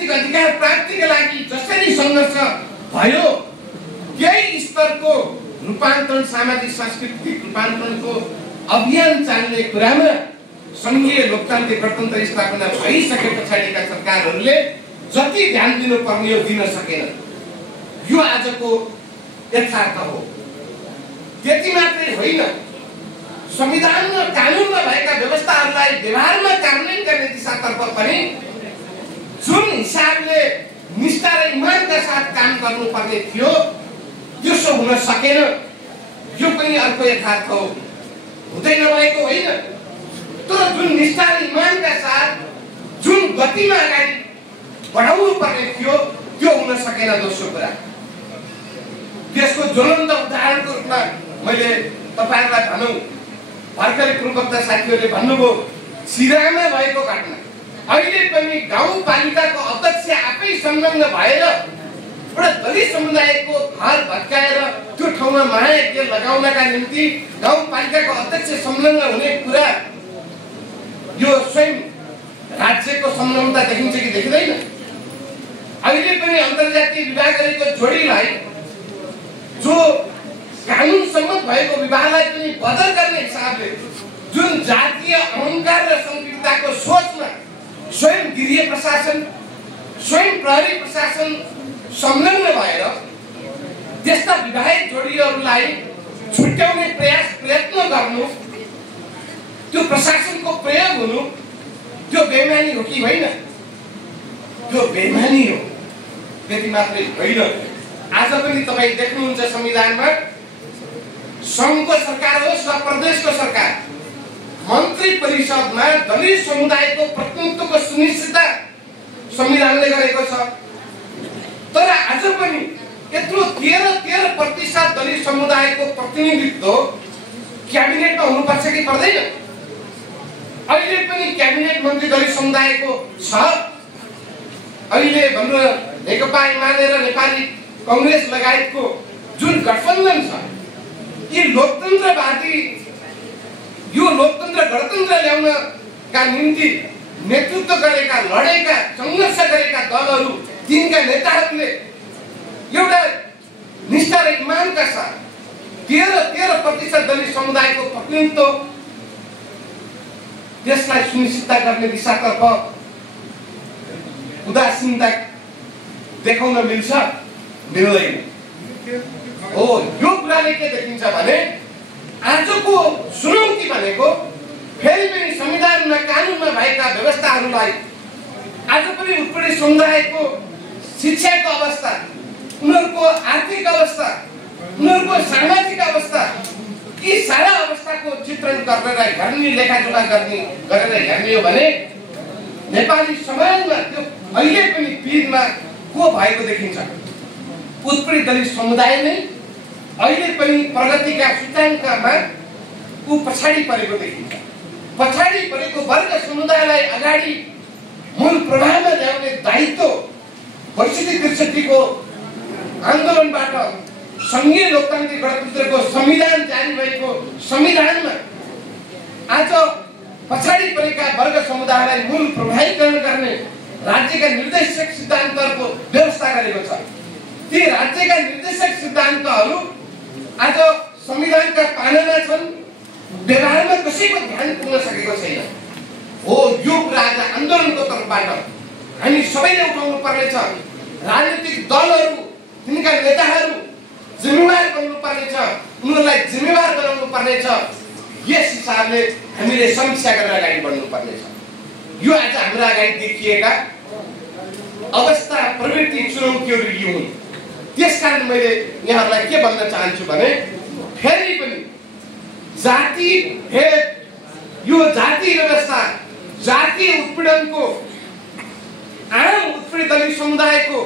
राजनीतिक अधिकार प्राप्तिका लागि जसरी सङ्घर्ष भयो त्यही स्तरको रूपान्तरण सामाजिक सांस्कृतिक रूपान्तरणको अभियान चाल्ने कुरामा संघीय लोकतान्त्रिक गणतन्त्र स्थापना भइसके पछाडिका सरकारहरूले जति ध्यान दिनुपर्ने हो दिन सकेन। यो आजको यथार्थ हो। त्यति मात्रै होइन, संविधान र कानुनमा भएका व्यवस्थाहरूलाई व्यवहारमा कार्यान्वयन गर्ने दिशातर्फ पनि जुन हिसाबले निष्ठा र इमानका साथ काम गर्नुपर्ने थियो त्यसो हुन सकेन। यो पनि अर्को यथार्थ हो। हुँदै नभएको होइन, तर जुन निष्ठा र इमानका साथ जुन गतिमा अगाडि बढाउनु पर्ने थियो त्यो हुन सकेन। दोस्रो कुरा, त्यसको ज्वलन्त उदाहरणको रूपमा मैले तपाईहरुलाई भनौं, भर्खरै पूर्ववक्ता साथीहरूले भन्नुभयो सिराहामा भएको घटना। अहिले पनि गाउँपालिकाको अध्यक्ष आफै संलग्न भएर एउटा दलित समुदायको घर भत्काएर त्यो ठाउँमा महायज्ञ लगाउनका निम्ति गाउँपालिकाको अध्यक्ष संलग्न हुने कुरा यो स्वयं राज्यको संलग्नता देखिन्छ कि देखिँदैन? अहिले पनि अन्तर्जातीय विवाह गरेको जोडीलाई जो कानुन सम्मत भएको विवाहलाई पनि बदल गर्ने हिसाबले जुन जातीय अहंकार र संकीर्णताको सोचमा स्वयं गृह प्रशासन, स्वयं प्रहरी प्रशासन संलग्न भएर त्यस्ता विवाहित जोडीहरूलाई छुट्याउने प्रयत्न गर्नु, त्यो प्रशासनको प्रयोग हुनु, त्यो बेइमानी हो कि होइन? त्यो बेइमानी हो। त्यति मात्रै होइन, आज पनि तपाईं देख्नुहुन्छ संविधानमा संघको सरकार होस् वा प्रदेशको सरकार, मन्त्री परिषदमा दलित समुदायको प्रतिनिधित्वको सुनिश्चितता संविधानले गरेको छ। तर आज पनि यत्रो 13% दलित समुदायको प्रतिनिधित्व क्याबिनेटमा हुनुपर्छ कि पर्दैन? अहिले पनि क्याबिनेट मन्त्री दलित समुदायको छ। अहिले भन्नु नेकपा एमाले र नेपाली कांग्रेस लगायतको जुन गठबन्धन छ, यी लोकतन्त्रवादी यो लोकतन्त्र गणतन्त्र ल्याउनका निम्ति नेतृत्व गरेका, लडेका, संघर्ष गरेका दलहरू, तिनका नेताहरूले एउटा निष्ठा र इमानका साथ 13% दलित समुदायको प्रतिनिधित्व त्यसलाई सुनिश्चित गर्ने दिशातर्फ उदासीनता देखाउन मिल्छ? मिल्दैन। हो, यो कुराले के देखिन्छ भने आजको चुनौती भनेको फेरि पनि संविधानमा कानुनमा भएका व्यवस्थाहरूलाई आज पनि उत्पीडित समुदायको शिक्षाको अवस्था, उनीहरूको आर्थिक अवस्था, उनीहरूको सामाजिक अवस्था, यी सारा अवस्थाको चित्रण गरेर हेर्ने, लेखाजोखा गरेर हेर्ने हो भने नेपाली समाजमा त्यो अहिले पनि पीडमा को भएको देखिन्छ? उत्पीडित दलित समुदाय नै अहिले पनि प्रगतिका सूचाङ्कमा ऊ पछाडि परेको देखिन्छ। पछाडि परेको वर्ग समुदायलाई अगाडि मूल प्रवाहमा ल्याउने दायित्व ६२-६३को आन्दोलनबाट संघीय लोकतान्त्रिक गणतन्त्रको संविधान जारी भएको संविधानमा आज पछाडि परेका वर्ग समुदायलाई मूल प्रभावीकरण गर्ने राज्यका निर्देशक सिद्धान्तहरूको व्यवस्था गरेको छ। ती राज्यका निर्देशक सिद्धान्तहरू आज संविधानका पानामा छन्, व्यवहारमा कसैको ध्यान पुग्न सकेको छैन। हो, यो कुरा आज आन्दोलनको तर्फबाट हामी सबैले उठाउनु पर्नेछ। राजनीतिक दलहरू, तिनका नेताहरू जिम्मेवार बन्नु पर्नेछ, उनीहरूलाई जिम्मेवार बनाउनु पर्नेछ। यस हिसाबले हामीले समीक्षा गरेर अगाडि बढ्नु पर्नेछ। यो आज हाम्रो अगाडि देखिएका अवस्था, प्रवृत्ति, चुनौतीहरू यी हुन्। त्यसकारण मैले यहाँहरूलाई के भन्न चाहन्छु भने फेरि पनि जाति भेद, यो जाति व्यवस्था, जातीय उत्पीडनको, आम उत्पीडित दलित समुदायको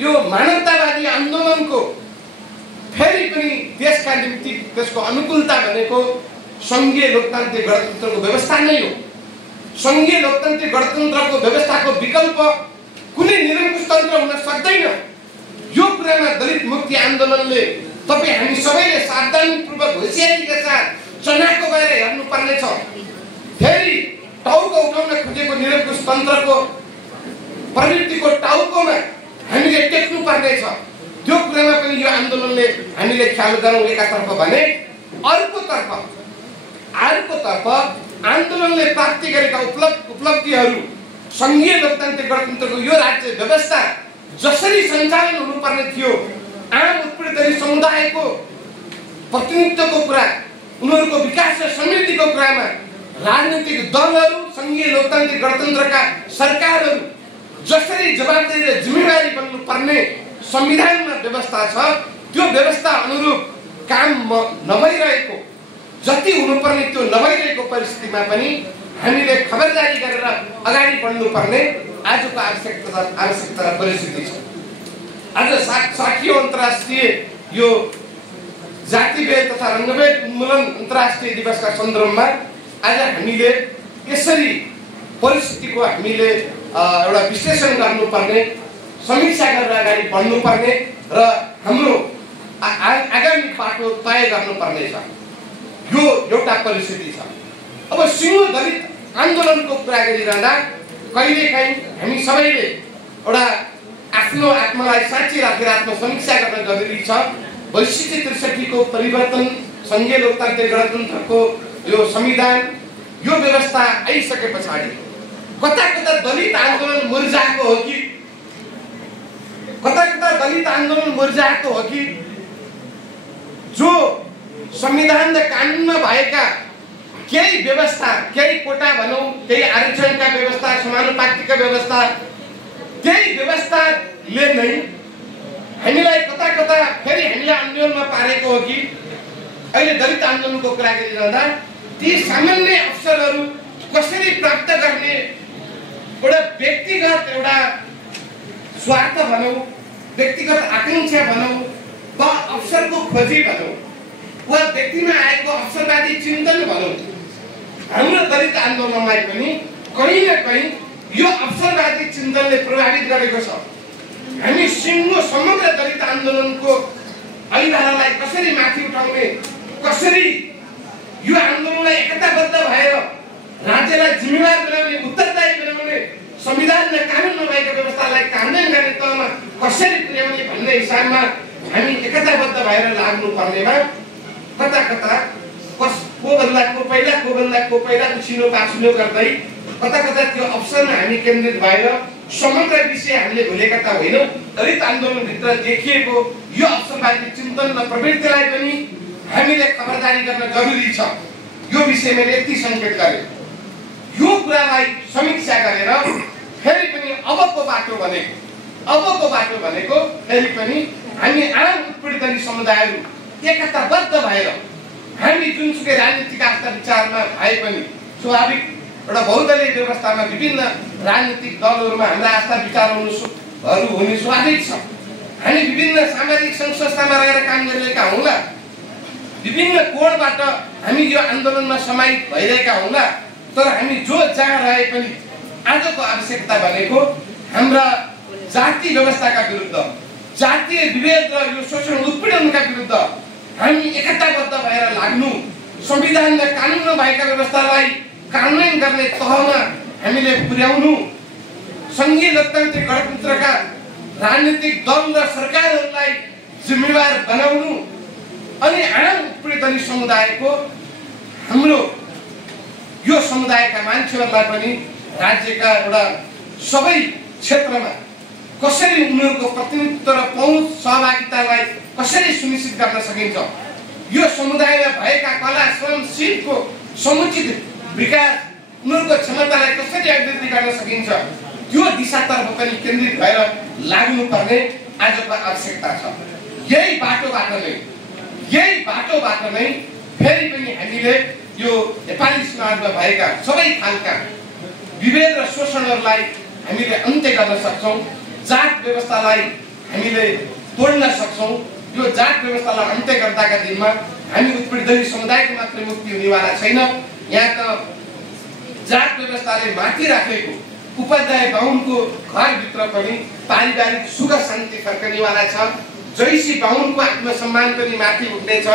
यो मानवतावादी आन्दोलनको फेरि पनि देशका निम्ति त्यसको अनुकूलता भनेको संघीय लोकतान्त्रिक गणतन्त्रको व्यवस्था नै हो। संघीय लोकतान्त्रिक गणतन्त्रको व्यवस्थाको विकल्प कुनै निरङ्कुश तन्त्र हुन सक्दैन। यो कुरामा दलित मुक्ति आन्दोलनले, तपाईँ हामी सबैले सावधानीपूर्वक होसियारीका साथ चनाको गएर हेर्नुपर्नेछ। फेरि टाउको उठाउन खोजेको निरङ्कुश तन्त्रको प्रवृत्ति गर्नुपर्ने छ। त्यो कुरामा पनि यो आन्दोलनले हामीले ख्याल गरौँ एकातर्फ भने, अर्कोतर्फ आन्दोलनले प्राप्ति गरेका उपलब्धिहरू संघीय लोकतान्त्रिक गणतन्त्रको यो राज्य व्यवस्था जसरी सञ्चालन हुनुपर्ने थियो, आम उत्पीडित समुदायको प्रतिनिधित्वको कुरा, उनीहरूको विकास र समृद्धिको कुरामा राजनीतिक दलहरू, संघीय लोकतान्त्रिक गणतन्त्रका सरकारहरू जसरी जवाबदेही र जिम्मेवारी बन्नुपर्ने संविधानमा व्यवस्था छ, त्यो व्यवस्था अनुरूप काम नभइरहेको, जति हुनुपर्ने त्यो नभइरहेको परिस्थितिमा पनि हामीले खबरदारी गरेर अगाडि बढ्नुपर्ने आजको आवश्यकता र परिस्थिति छ। आज 60औं अन्तर्राष्ट्रिय यो जातिभेद तथा रङ्गभेद उन्मूलन अन्तर्राष्ट्रिय दिवसका सन्दर्भमा आज हामीले यसरी परिस्थितिको हामीले एउटा विश्लेषण गर्नुपर्ने, समीक्षा गरेर अगाडि बढ्नुपर्ने र हाम्रो आगामी बाटो तय गर्नुपर्ने छ। यो एउटा परिस्थिति छ। अब सिङ्गो दलित आन्दोलनको कुरा गरिरहँदा कहिलेकाहीँ हामी सबैले एउटा आफ्नो आत्मालाई साँच्ची राखेर आत्मसमीक्षा गर्न जरुरी छ। 6263 को परिवर्तन, संघीय लोकतान्त्रिक गणतन्त्रको यो संविधान, यो व्यवस्था आइसके पछाडि कता दलित आन्दोलन मुर्जाएको हो कि जो संविधान र कानुनमा भएका केही व्यवस्था, केही कोटा भनौँ, केही आरक्षणका व्यवस्था, समानुपातिका व्यवस्था, केही व्यवस्थाले नै हामीलाई कता फेरि हामीलाई अन्यलमा पारेको हो कि अहिले दलित आन्दोलनको कुरा गरिरहँदा ती सामान्य अवसरहरू कसरी प्राप्त गर्ने एउटा व्यक्तिगत एउटा स्वार्थ भनौँ, व्यक्तिगत आकांक्षा भनौँ वा अवसरको खोजी भनौँ वा व्यक्तिमा आएको अवसरवादी चिन्तन भनौँ, हाम्रो दलित आन्दोलनलाई पनि कहीँ न कहीँ यो अवसरवादी चिन्तनले प्रभावित गरेको छ। हामी सिङ्गो समग्र दलित आन्दोलनको ऐनाहरूलाई कसरी माथि उठाउने, कसरी यो आन्दोलनलाई एकताबद्ध भएर राज्यलाई जिम्मेवार बनाउने, उत्तरदायी बनाउने, संविधान र कानुन नभएका व्यवस्थालाई कार्यान्वयन गर्ने तहमा कसरी पुर्याउने भन्ने हिसाबमा हामी एकताबद्ध भएर लाग्नु पर्नेमा कता को पहिला उछिनो पाछिनो गर्दै कता त्यो अवसरमा हामी केन्द्रित भएर समग्र विषय हामीले भुलेका त होइनौँ। दलित आन्दोलनभित्र देखिएको यो अवसरवादी चिन्तन र प्रवृत्तिलाई पनि हामीले खबरदारी गर्न जरुरी छ। यो विषयमा यति सङ्केत गरे, यो कुरालाई समीक्षा गरेर फेरि पनि अबको बाटो भनेको फेरि पनि हामी आम उत्पीडित समुदायहरू एकताबद्ध भएर हामी जुनसुकै राजनीतिक आस्था विचारमा भए पनि स्वाभाविक एउटा बहुदलीय व्यवस्थामा विभिन्न राजनीतिक दलहरूमा हाम्रा आस्था विचारहरू हुने स्वाभाविक छ। हामी विभिन्न सामाजिक सङ्घ संस्थामा रहेर काम गरिरहेका हौँला, विभिन्न कोणबाट हामी यो आन्दोलनमा समाहित भइरहेका हौँला, तर हामी जो जहाँ रहे पनि आजको आवश्यकता भनेको हाम्रा जाति व्यवस्थाका विरुद्ध, जातीय विभेद र यो शोषण उत्पीडनका विरुद्ध हामी एकताबद्ध भएर लाग्नु, संविधान र कानुनमा भएका व्यवस्थालाई कार्यान्वयन गर्ने तहमा हामीले पुर्याउनु, संघीय लोकतान्त्रिक गणतन्त्रका राजनीतिक दल र सरकारहरूलाई जिम्मेवार बनाउनु अनि आम उत्पीडित समुदायको हाम्रो यो समुदायका मान्छेहरूलाई पनि राज्यका एउटा सबै क्षेत्रमा कसरी उनीहरूको प्रतिनिधित्व र पहुँच सहभागितालाई कसरी सुनिश्चित गर्न सकिन्छ, यो समुदायमा भएका कला श्रम सिपको समुचित विकास, उनीहरूको क्षमतालाई कसरी अभिवृद्धि गर्न सकिन्छ, त्यो दिशातर्फ पनि केन्द्रित भएर लाग्नुपर्ने आजको आवश्यकता छ। यही बाटोबाट नै फेरि पनि हामीले यो नेपाली समाजमा भएका सबै खालका विभेद र शोषणहरूलाई हामीले अन्त्य गर्न सक्छौँ, जात व्यवस्थालाई हामीले तोड्न सक्छौँ। यो जात व्यवस्थालाई अन्त्य गर्दाका दिनमा हामी उत्पीडित समुदायको मात्रै मुक्ति हुनेवाला छैन। यहाँ त जात व्यवस्थाले माथि राखेको उपाध्याय बाहुनको घरभित्र पनि पारिवारिक सुख शान्ति फर्कनेवाला छ। जैसी बाहुनको आत्मसम्मान पनि माथि उठ्नेछ।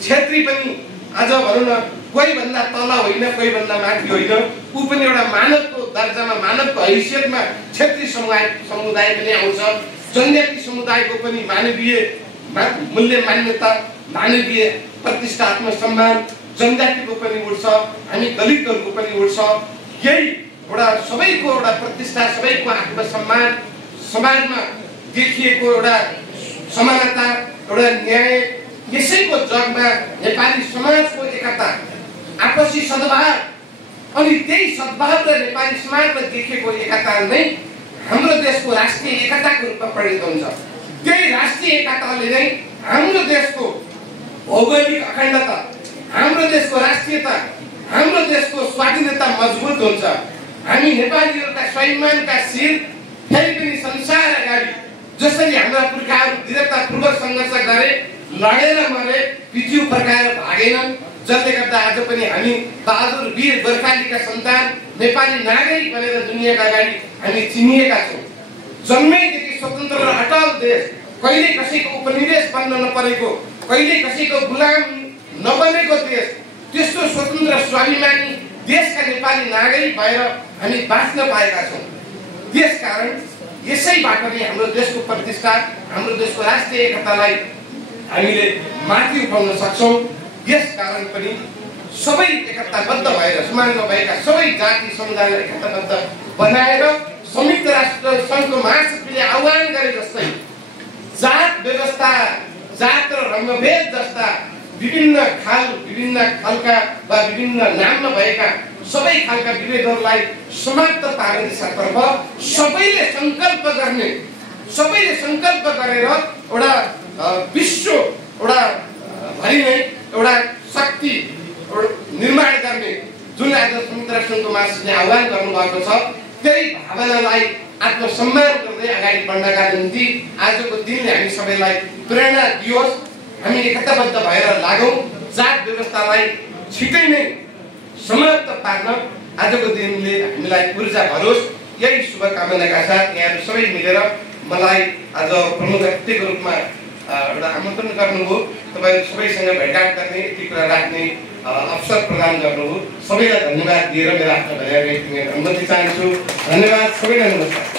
क्षेत्री पनि आज भनौँ न कोही भन्दा तल होइन, कोही भन्दा माथि होइन, ऊ पनि एउटा मानवको दर्जामा, मानवको हैसियतमा क्षेत्री समुदाय पनि आउँछ। जनजाति समुदायको पनि मानवीय मूल्य मान्यता, मानवीय प्रतिष्ठा, आत्मसम्मान जनजातिको पनि उठ्छ, हामी दलितहरूको पनि उठ्छ। यही एउटा सबैको एउटा प्रतिष्ठा, सबैको आत्मसम्मान, समाजमा देखिएको एउटा समानता, एउटा न्याय, यसैको जगमा नेपाली समाजको एकता, आपसी सद्भाव अनि त्यही सद्भाव र नेपाली समाजमा देखिएको एकता नै हाम्रो देशको राष्ट्रिय एकताको रूपमा परिणत हुन्छ। त्यही राष्ट्रिय एकताले नै हाम्रो देशको भौगोलिक अखण्डता, हाम्रो देशको राष्ट्रियता, हाम्रो देशको स्वाधीनता मजबुत हुन्छ। हामी नेपालीहरूका स्वाभिमानका शिर फेरि पनि संसार अगाडि जसरी हाम्रा पुर्खाहरू दृढतापूर्वक सङ्घर्ष गरे, लडेर मरे, पिठ्यू फर्काएर भागेनन्, जसले गर्दा आज पनि हामी बहादुर वीर गोर्खालीका सन्तान नेपाली नागरिक बनेर दुनियाँका अगाडि हामी चिनिएका छौँ। जन्मैदेखि स्वतन्त्र र अटल देश, कहिले कसैको उपनिवेश बन्न नपरेको, कहिले कसैको गुलाम नबनेको देश, त्यस्तो स्वतन्त्र स्वाभिमानी देशका नेपाली नागरिक भएर हामी बाँच्न पाएका छौँ। त्यसकारण यसैबाट नै हाम्रो देशको प्रतिष्ठा, हाम्रो देशको राष्ट्रिय एकतालाई हामीले माथि उठाउन सक्छौँ। यसकारण पनि सबै एकताबद्ध भएर समाजमा भएका सबै जाति समुदायलाई एकताबद्ध बनाएर संयुक्त राष्ट्र सङ्घको महासचिवले आह्वान गरे जस्तै जात व्यवस्था, जात र रङ्गभेद जस्ता विभिन्न खालका वा विभिन्न नाममा भएका सबै खालका विभेदहरूलाई समाप्त पार्ने दिशातर्फ सबैले सङ्कल्प गरेर एउटा विश्व एउटा भरि नै एउटा शक्ति निर्माण गर्ने जुन आज संयुक्त राष्ट्रसङ्घको महासचिवले आह्वान गर्नुभएको छ, त्यही भावनालाई आत्मसम्मान गर्दै अगाडि बढ्नका निम्ति आजको दिनले हामी सबैलाई प्रेरणा दियोस्। हामी एकताबद्ध भएर लागौँ, जात व्यवस्थालाई छिटै नै समाप्त पार्न आजको दिनले हामीलाई ऊर्जा भरोस्। यही शुभकामनाका साथ यहाँहरू सबै मिलेर मलाई आज प्रमुख अतिथिको रूपमा एउटा आमन्त्रण गर्नुभयो, तपाईँहरू सबैसँग भेटघाट गर्ने, यति कुरा राख्ने अवसर प्रदान गर्नुभयो। सबैलाई धन्यवाद दिएर मेरो आफ्नो धन्यवाद व्यक्त गर्न अनुमति चाहन्छु। धन्यवाद, सबैलाई नमस्कार।